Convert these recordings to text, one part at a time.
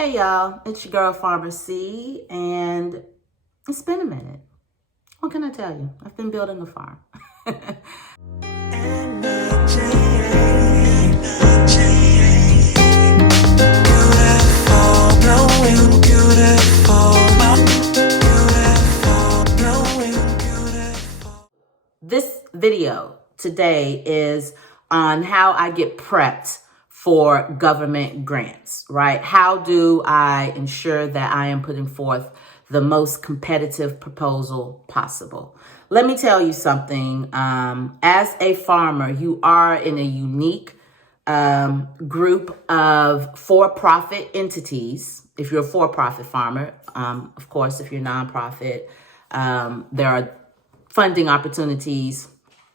Hey y'all, it's your girl Farmer C, and it's been a minute. What can I tell you? I've been building a farm. This video today is on how I get prepped for government grants, right? How do I ensure that I am putting forth the most competitive proposal possible? Let me tell you something. As a farmer, you are in a unique group of for-profit entities. If you're a for-profit farmer, of course, if you're nonprofit, there are funding opportunities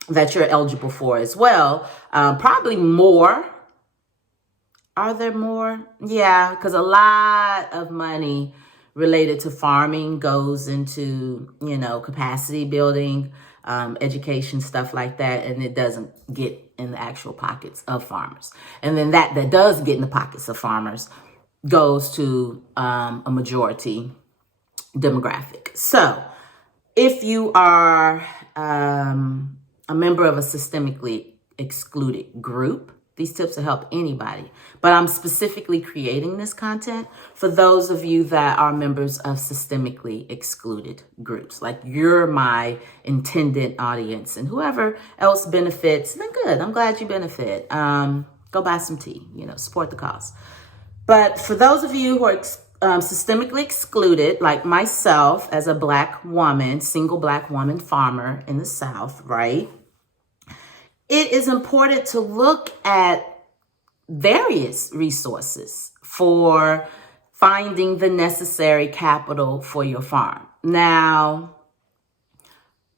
that you're eligible for as well. Probably more. Are there more? Yeah, because a lot of money related to farming goes into, capacity building, education, stuff like that, and it doesn't get in the actual pockets of farmers. And then that does get in the pockets of farmers goes to a majority demographic. So if you are a member of a systemically excluded group, these tips will help anybody. But I'm specifically creating this content for those of you that are members of systemically excluded groups. Like, you're my intended audience, and whoever else benefits, then good. I'm glad you benefit. Go buy some tea, support the cause. But for those of you who are systemically excluded, like myself as a Black woman, single Black woman farmer in the South, right? It is important to look at various resources for finding the necessary capital for your farm. Now,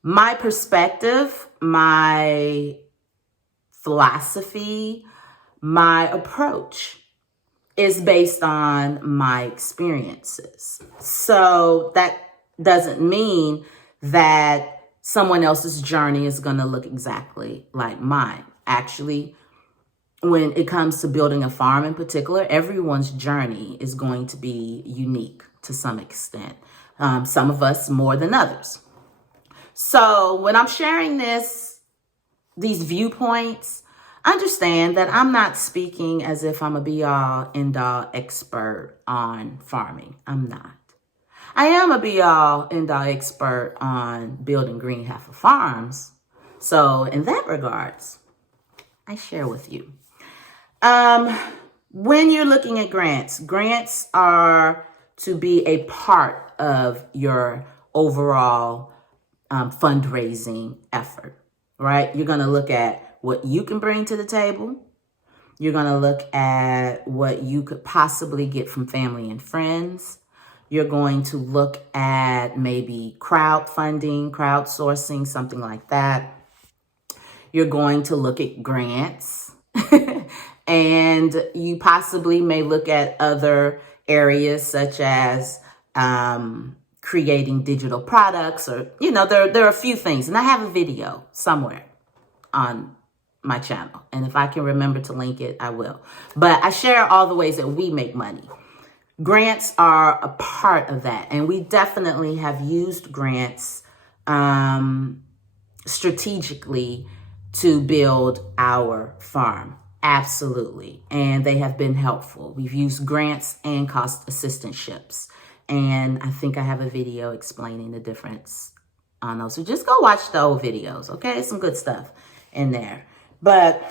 my perspective, my philosophy, my approach is based on my experiences. So that doesn't mean that someone else's journey is going to look exactly like mine. Actually, when it comes to building a farm in particular, everyone's journey is going to be unique to some extent. Some of us more than others. So when I'm sharing these viewpoints, understand that I'm not speaking as if I'm a be-all, end-all expert on farming. I'm not. I am a be-all, end-all expert on building green HEFFA farms. So in that regards, I share with you. When you're looking at grants are to be a part of your overall fundraising effort, right? You're going to look at what you can bring to the table. You're going to look at what you could possibly get from family and friends. You're going to look at maybe crowdfunding, crowdsourcing, something like that. You're going to look at grants. And you possibly may look at other areas such as creating digital products, or, there are a few things. And I have a video somewhere on my channel. And if I can remember to link it, I will. But I share all the ways that we make money. Grants are a part of that. And we definitely have used grants strategically to build our farm. Absolutely. And they have been helpful. We've used grants and cost assistantships. And I think I have a video explaining the difference on those. So just go watch the old videos, okay? Some good stuff in there. But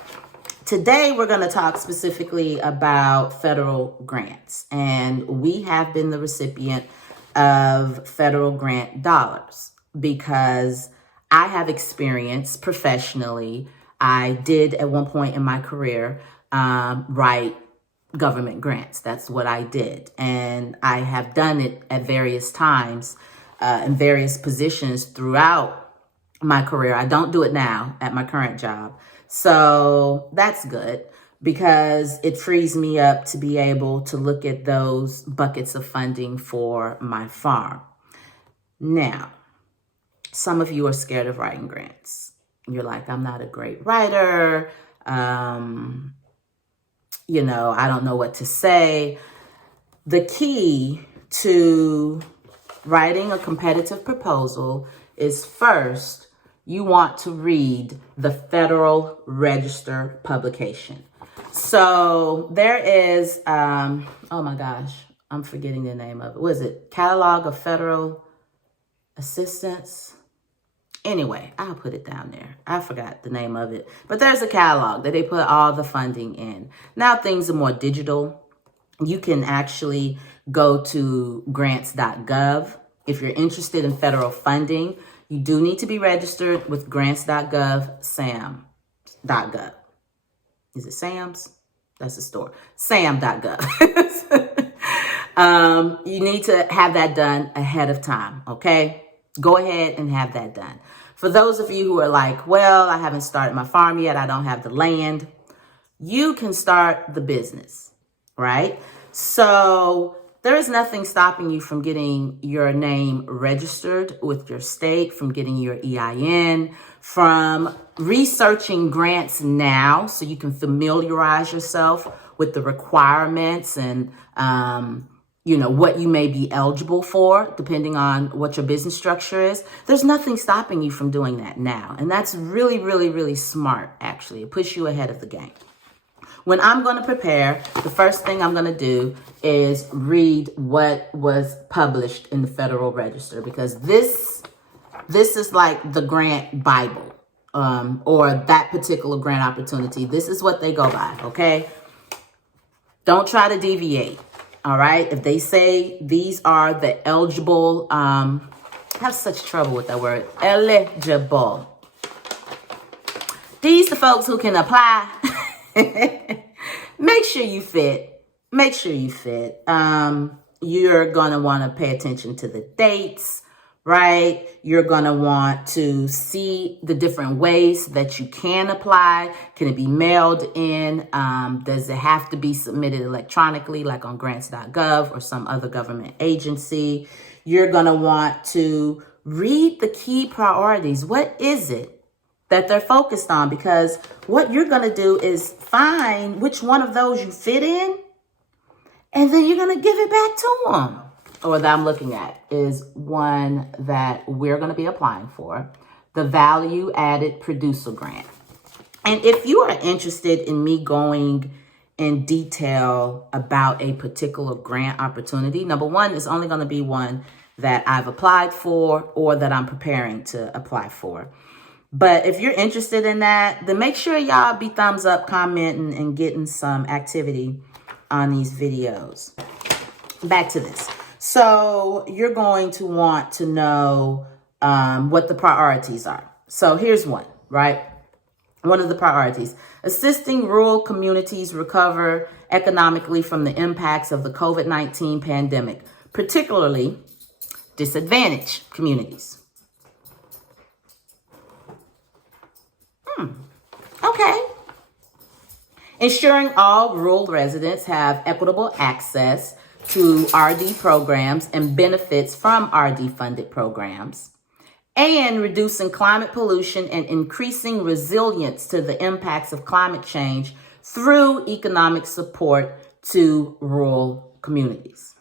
today we're going to talk specifically about federal grants. And we have been the recipient of federal grant dollars because I have experience professionally. I did at one point in my career write government grants. That's what I did. And I have done it at various times in various positions throughout my career. I don't do it now at my current job. So that's good because it frees me up to be able to look at those buckets of funding for my farm. Now, some of you are scared of writing grants. You're like, I'm not a great writer. I don't know what to say. The key to writing a competitive proposal is first, you want to read the Federal Register publication. So there is, oh my gosh, I'm forgetting the name of it. What is it? Catalog of Federal Assistance. Anyway, I'll put it down there. I forgot the name of it. But there's a catalog that they put all the funding in. Now things are more digital. You can actually go to grants.gov. If you're interested in federal funding, you do need to be registered with grants.gov, sam.gov. Is it Sam's? That's the store. sam.gov. You need to have that done ahead of time, okay? Go ahead and have that done. For those of you who are like, well, I haven't started my farm yet, I don't have the land, you can start the business, right? So there is nothing stopping you from getting your name registered with your state, from getting your EIN, from researching grants now so you can familiarize yourself with the requirements and what you may be eligible for, depending on what your business structure is. There's nothing stopping you from doing that now. And that's really, really, really smart, actually. It puts you ahead of the game. When I'm going to prepare, the first thing I'm going to do is read what was published in the Federal Register, because this is like the grant Bible, or that particular grant opportunity. This is what they go by, okay? Don't try to deviate. All right. If they say these are the eligible, I have such trouble with that word, eligible. These the folks who can apply. Make sure you fit. Make sure you fit. You're going to want to pay attention to the dates, right? You're going to want to see the different ways that you can apply. Can it be mailed in? Does it have to be submitted electronically, like on grants.gov or some other government agency? You're going to want to read the key priorities. What is it that they're focused on? Because what you're going to do is find which one of those you fit in, and then you're going to give it back to them. Or that I'm looking at is one that we're going to be applying for, the Value Added Producer Grant. And if you are interested in me going in detail about a particular grant opportunity, number one, it's only going to be one that I've applied for or that I'm preparing to apply for. But if you're interested in that, then make sure y'all be thumbs up, commenting, and getting some activity on these videos. Back to this. So you're going to want to know what the priorities are. So here's one, right? One of the priorities: assisting rural communities recover economically from the impacts of the COVID-19 pandemic, particularly disadvantaged communities. Okay. Ensuring all rural residents have equitable access to RD programs and benefits from RD-funded programs, and reducing climate pollution and increasing resilience to the impacts of climate change through economic support to rural communities.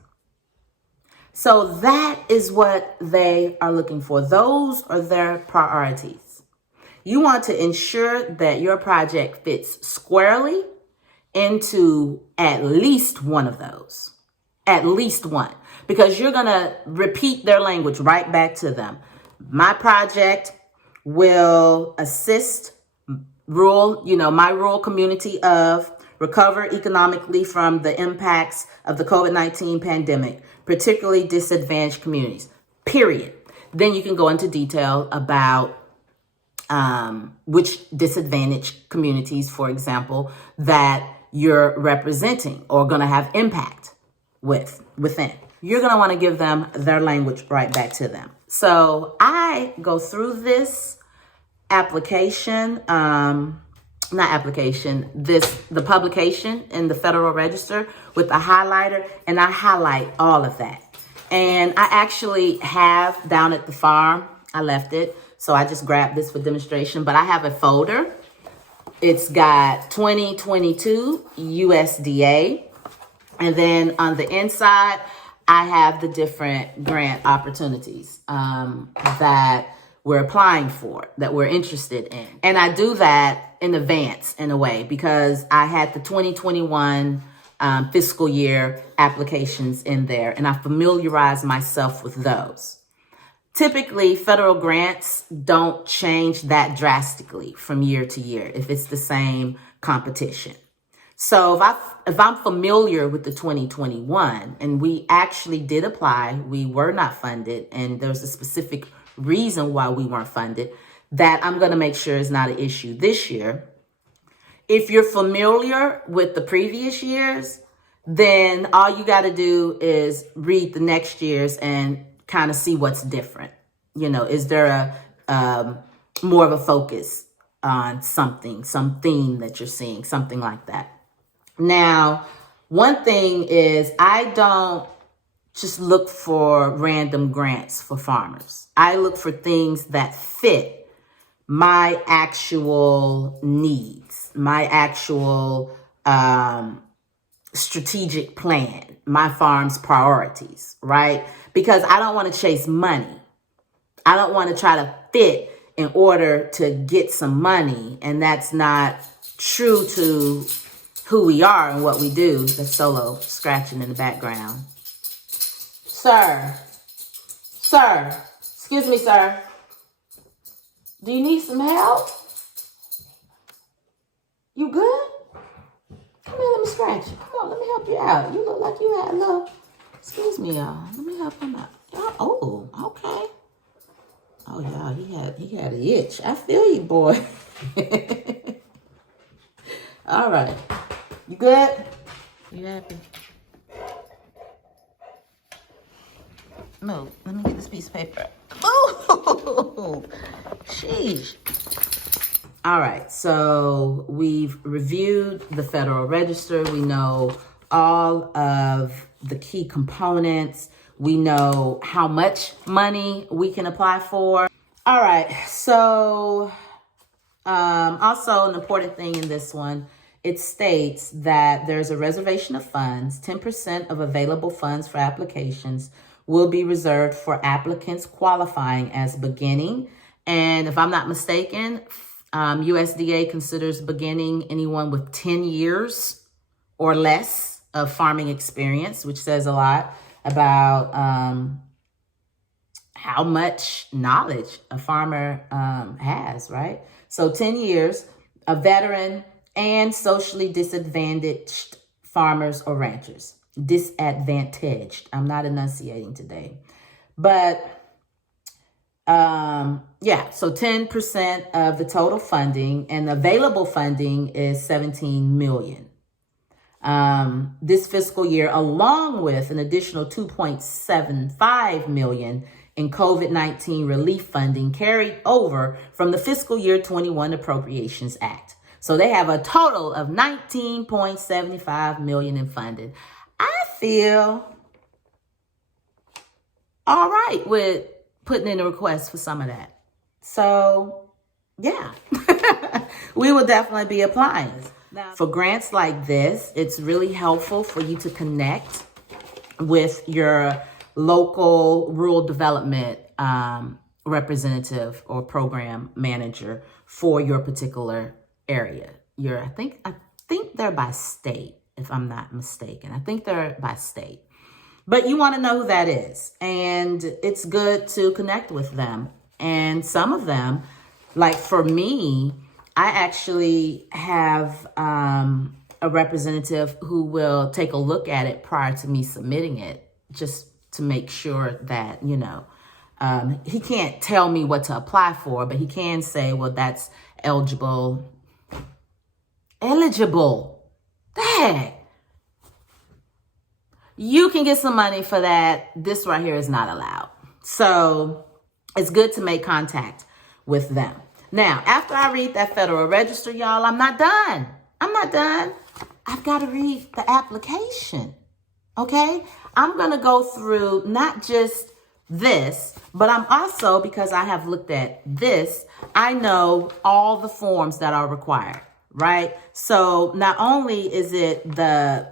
So that is what they are looking for. Those are their priorities. You want to ensure that your project fits squarely into at least one of those. At least one, because you're going to repeat their language right back to them. My project will assist my rural community of recover economically from the impacts of the COVID-19 pandemic, particularly disadvantaged communities, period. Then you can go into detail about which disadvantaged communities, for example, that you're representing or going to have impact within. You're going to want to give them their language right back to them. So I go through this application, the publication in the Federal Register with a highlighter, and I highlight all of that. And I actually have down at the farm, I left it, so I just grabbed this for demonstration, but I have a folder. It's got 2022 USDA. And then on the inside, I have the different grant opportunities that we're applying for, that we're interested in. And I do that in advance in a way because I had the 2021 fiscal year applications in there, and I familiarized myself with those. Typically, federal grants don't change that drastically from year to year if it's the same competition. So if I'm familiar with the 2021 and we actually did apply, we were not funded, and there's a specific reason why we weren't funded, that I'm going to make sure is not an issue this year. If you're familiar with the previous years, then all you got to do is read the next year's and kind of see what's different. You know, is there a more of a focus on something, some theme that you're seeing, something like that. Now, one thing is I don't just look for random grants for farmers. I look for things that fit my actual needs, my actual strategic plan, my farm's priorities, right? Because I don't want to chase money. I don't want to try to fit in order to get some money. And that's not true to who we are and what we do. The solo scratching in the background. Sir, excuse me, sir. Do you need some help? You good? Come here, let me scratch you. Come on, let me help you out. You look like you had a little, excuse me, y'all. Let me help him out. Oh, okay. Oh, y'all, he had an itch. I feel you, boy. All right. You good? You happy? No, let me get this piece of paper. Oh, sheesh. All right, so we've reviewed the Federal Register. We know all of the key components. We know how much money we can apply for. All right, so also an important thing in this one, it states that there's a reservation of funds. 10% of available funds for applications will be reserved for applicants qualifying as beginning. And if I'm not mistaken, USDA considers beginning anyone with 10 years or less of farming experience, which says a lot about how much knowledge a farmer has, right? So 10 years, a veteran, and socially disadvantaged farmers or ranchers. Disadvantaged. I'm not enunciating today. But yeah, so 10% of the total funding, and available funding is $17 million. This fiscal year, along with an additional $2.75 million in COVID-19 relief funding carried over from the fiscal year 21 Appropriations Act. So they have a total of $19.75 million in funding. I feel all right with putting in a request for some of that. So yeah, we will definitely be applying. Now, for grants like this, it's really helpful for you to connect with your local rural development representative or program manager for your particular area. I think they're by state, if I'm not mistaken. I think they're by state. But you want to know who that is. And it's good to connect with them. And some of them, like for me, I actually have a representative who will take a look at it prior to me submitting it, just to make sure that, you know, he can't tell me what to apply for, but he can say, well, that's eligible. Dang. You can get some money for that. This right here is not allowed. So it's good to make contact with them. Now, after I read that Federal Register, y'all, I'm not done. I've got to read the application. Okay? I'm going to go through not just this, but I'm also, because I have looked at this, I know all the forms that are required, right? So not only is it the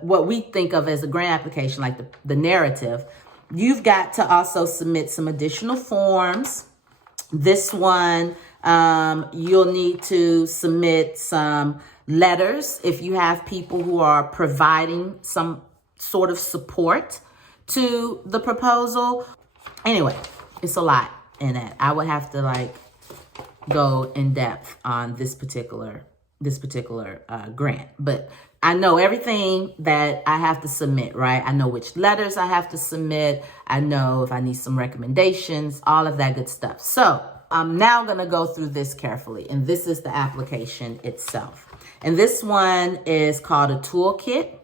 what we think of as a grant application, like the narrative, you've got to also submit some additional forms. This one, you'll need to submit some letters if you have people who are providing some sort of support to the proposal. Anyway, it's a lot in it. I would have to like go in depth on this particular grant, but I know everything that I have to submit, right? I know which letters I have to submit. I know if I need some recommendations, all of that good stuff. So I'm now going to go through this carefully, and this is the application itself. And this one is called a toolkit.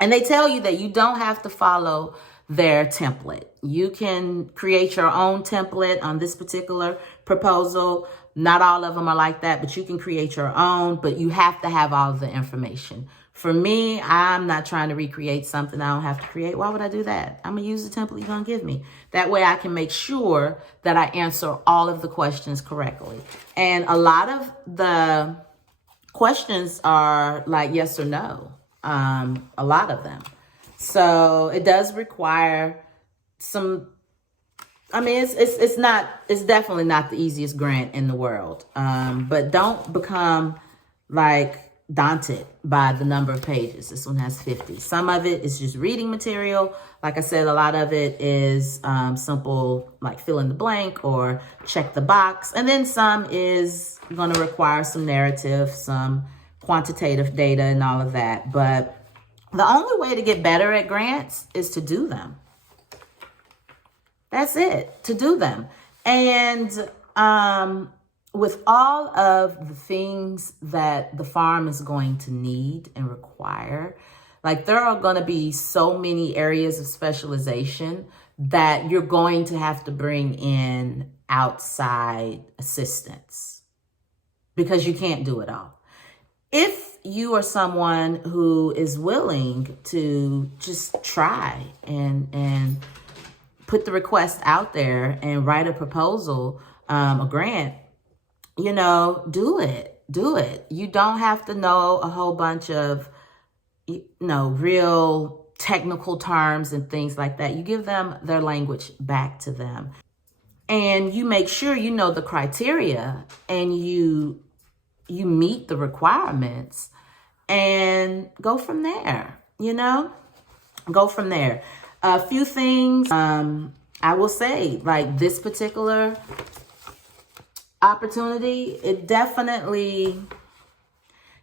And they tell you that you don't have to follow their template. You can create your own template on this particular proposal. Not all of them are like that, but you can create your own, but you have to have all of the information. For me, I'm not trying to recreate something I don't have to create. Why would I do that? I'm going to use the template you're going to give me. That way I can make sure that I answer all of the questions correctly. And a lot of the questions are like yes or no. A lot of them. So it does require some, I mean, it's definitely not the easiest grant in the world. But don't become like daunted by the number of pages. This one has 50. Some of it is just reading material. Like I said, a lot of it is simple, like fill in the blank or check the box. And then some is going to require some narrative, some quantitative data and all of that. But the only way to get better at grants is to do them. That's it, to do them. And with all of the things that the farm is going to need and require, like there are going to be so many areas of specialization that you're going to have to bring in outside assistance because you can't do it all. If you are someone who is willing to just try and put the request out there and write a proposal, a grant, you know, do it. You don't have to know a whole bunch of, you know, real technical terms and things like that. You give them their language back to them. And you make sure you know the criteria and you meet the requirements and go from there, you know, go from there. A few things I will say, like this particular opportunity, they definitely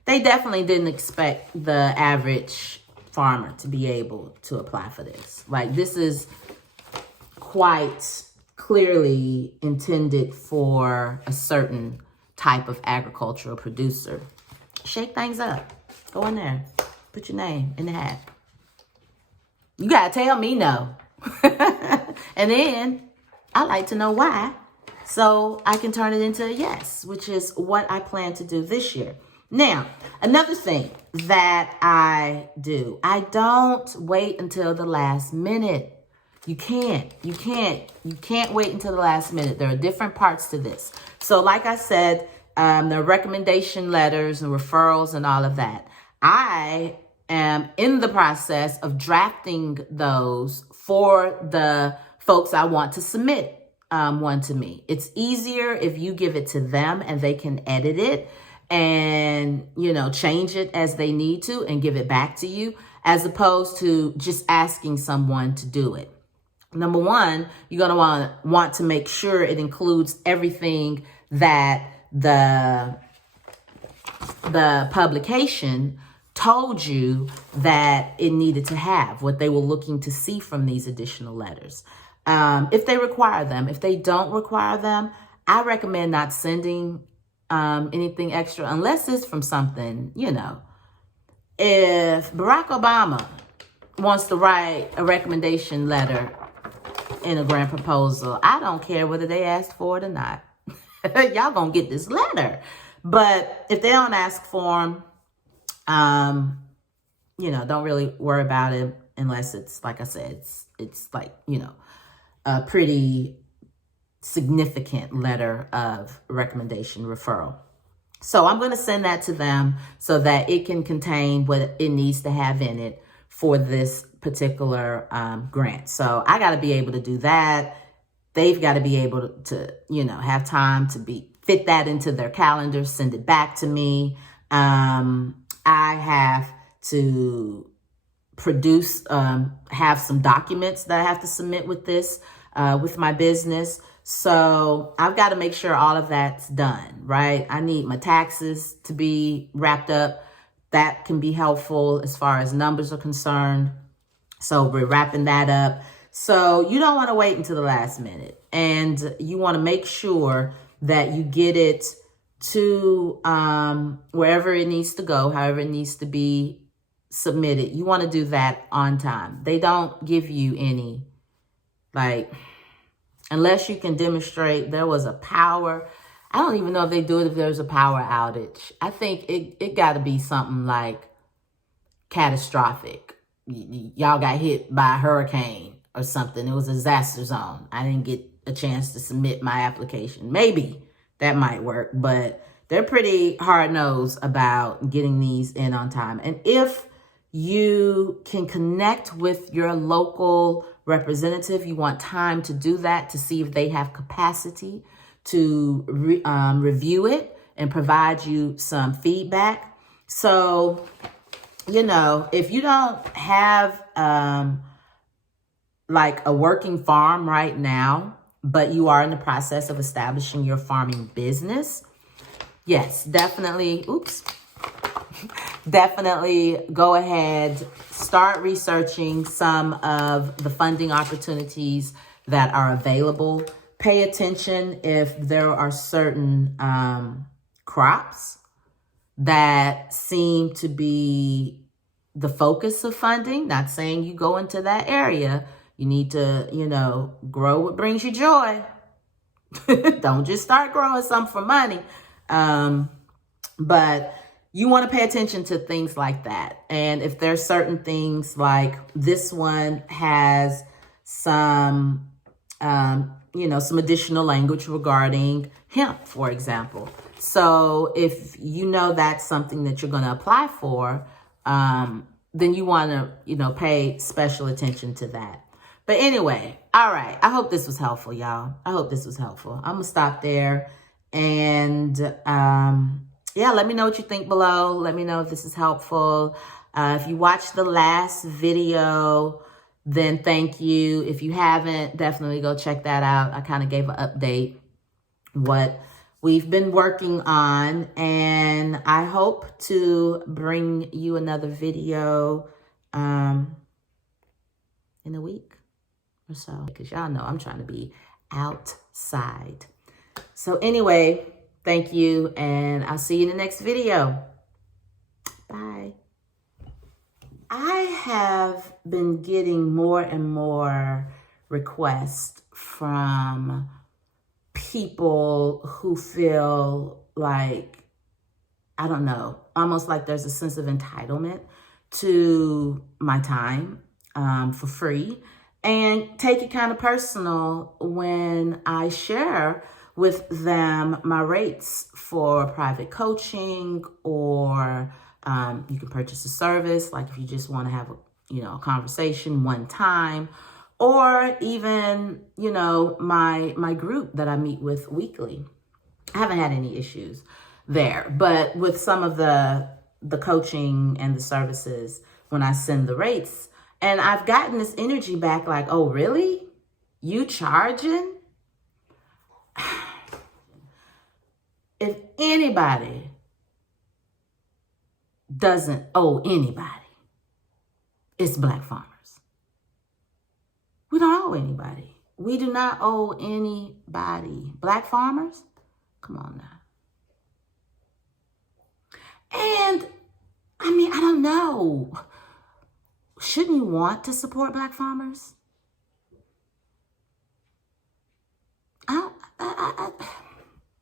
didn't expect the average farmer to be able to apply for this. Like this is quite clearly intended for a certain type of agricultural producer. Shake things up. Go in there. Put your name in the hat. You gotta tell me no. And then I like to know why, so I can turn it into a yes, which is what I plan to do this year. Now, another thing that I do, I don't wait until the last minute. You can't wait until the last minute. There are different parts to this. So like I said, the recommendation letters and referrals and all of that. I am in the process of drafting those for the folks I want to submit one to me. It's easier if you give it to them and they can edit it and, you know, change it as they need to and give it back to you, as opposed to just asking someone to do it. Number one, you're going to want to make sure it includes everything that the publication told you that it needed to have, what they were looking to see from these additional letters. If they require them. If they don't require them, I recommend not sending anything extra unless it's from something, you know. If Barack Obama wants to write a recommendation letter in a grant proposal, I don't care whether they asked for it or not. Y'all gonna get this letter. But if they don't ask for them, you know, don't really worry about it unless it's, like I said, it's like, you know, a pretty significant letter of recommendation referral. So I'm going to send that to them so that it can contain what it needs to have in it for this particular grant. So I got to be able to do that. They've got to be able to, you know, have time to fit that into their calendar, send it back to me. I have to produce, have some documents that I have to submit with this, with my business. So I've got to make sure all of that's done, right? I need my taxes to be wrapped up. That can be helpful as far as numbers are concerned. So we're wrapping that up. So you don't want to wait until the last minute, and you want to make sure that you get it to wherever it needs to go, however it needs to be submitted. You want to do that on time. They don't give you any, like, unless you can demonstrate there was a power. I don't even know if they do it if there's a power outage. I think it got to be something like catastrophic. Y'all got hit by a hurricane or something. It was a disaster zone. I didn't get a chance to submit my application. Maybe that might work, but they're pretty hard-nosed about getting these in on time. And if you can connect with your local representative, you want time to do that to see if they have capacity to review it and provide you some feedback. So, you know, if you don't have like a working farm right now, but you are in the process of establishing your farming business, yes, definitely, definitely go ahead, start researching some of the funding opportunities that are available. Pay attention if there are certain crops that seem to be the focus of funding. Not saying you go into that area. You need to, you know, grow what brings you joy. Don't just start growing something for money. But you want to pay attention to things like that. And if there's certain things like this one has some, you know, some additional language regarding hemp, for example. So if you know that's something that you're going to apply for, then you want to, you know, pay special attention to that. But anyway, all right. I hope this was helpful, y'all. I hope this was helpful. I'm going to stop there. And yeah, let me know what you think below. Let me know if this is helpful. If you watched the last video, then thank you. If you haven't, definitely go check that out. I kind of gave an update what we've been working on, and I hope to bring you another video in a week or so, because y'all know I'm trying to be outside. So anyway, thank you, and I'll see you in the next video. Bye. I have been getting more and more requests from people who feel like, I don't know, almost like there's a sense of entitlement to my time for free, and take it kind of personal when I share with them my rates for private coaching, or you can purchase a service, like if you just want to have a conversation one time, or even, my group that I meet with weekly. I haven't had any issues there, but with some of the coaching and the services, when I send the rates, and I've gotten this energy back like, oh, really? You charging? If anybody doesn't owe anybody, it's Black farmers. We don't owe anybody. We do not owe anybody. Black farmers? Come on now. And, I don't know. Shouldn't you want to support Black farmers?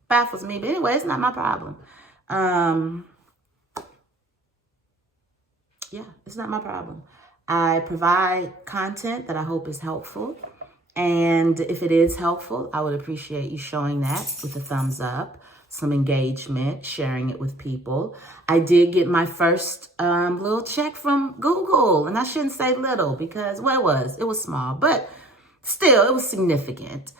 Baffles me, but anyway, it's not my problem. Yeah, it's not my problem. I provide content that I hope is helpful. And if it is helpful, I would appreciate you showing that with a thumbs up. some engagement, sharing it with people. I did get my first little check from Google, and I shouldn't say little because, well, it was small, but still, it was significant.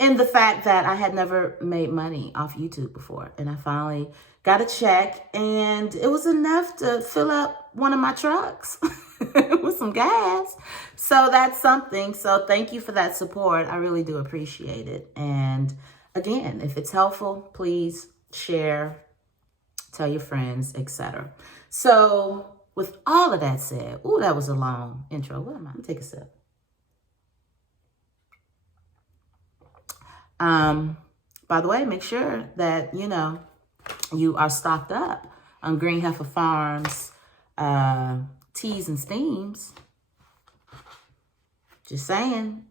In the fact that I had never made money off YouTube before, and I finally got a check, and it was enough to fill up one of my trucks with some gas. So that's something. So thank you for that support. I really do appreciate it. And again, if it's helpful, please share, tell your friends, etc. So with all of that said, ooh, that was a long intro. What am I? Let me take a sip. By the way, make sure that, you are stocked up on Green Heifer Farms, teas and steams. Just saying.